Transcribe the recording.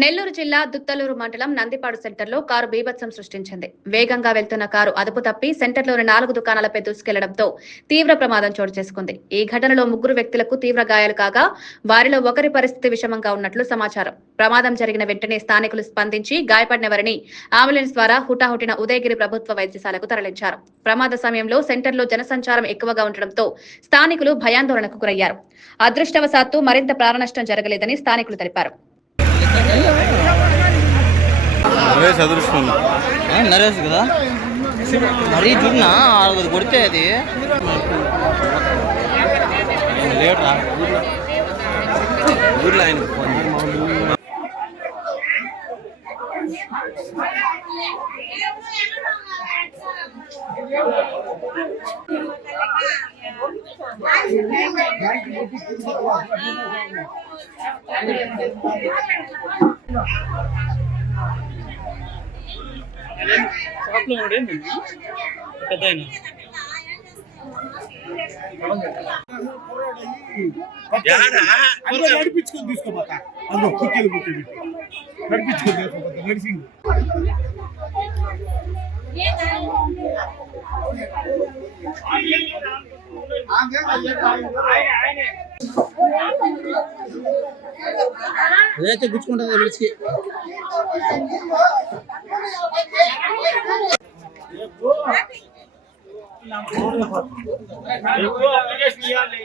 నెల్లూరు జిల్లా దుత్తలూరు మండలం నందిపాడు సెంటర్లో కారు బీభత్సం సృష్టించింది. వేగంగా వెళ్తున్న కారు అదుపు తప్పి సెంటర్లోని 4 దుకాణాలపై దూసుకెళ్లడంతో తీవ్ర ప్రమాదం చోటు చేసుకుంది. ఈ ఘటనలో 3 వ్యక్తులకు తీవ్ర గాయాలు కాగా వారిలో ఒకరి పరిస్థితి విషమంగా ఉన్నట్లు సమాచారం. ప్రమాదం జరిగిన వెంటనే స్థానికులు స్పందించి గాయపడిన వారిని అంబులెన్స్ ద్వారా హుటాహుటిన ఉదయగిరి ప్రభుత్వ వైద్యశాలకు తరలించారు. ప్రమాద సమయంలో సెంటర్లో జనసంచారం ఎక్కువగా ఉండడంతో స్థానికులు భయాందోళనకు గురయ్యారు. అదృష్టవశాత్తు మరింత ప్రాణనష్టం జరగలేదని స్థానికులు తెలిపారు. నరేష్ కదా మరీ చూడనా అది కొడితే అది లేట్రా ఊర్లో ఆయన నడిపించుకొని తీసుకోపోతా అదో కుర్చీలు కూర్చోబెట్టి నడిపించుకొని తీసుకోపోతా నడిచింది ఏదైతే గుచ్చుకుంటుందో విడిచి అప్లికేషన్ ఇవ్వాలి.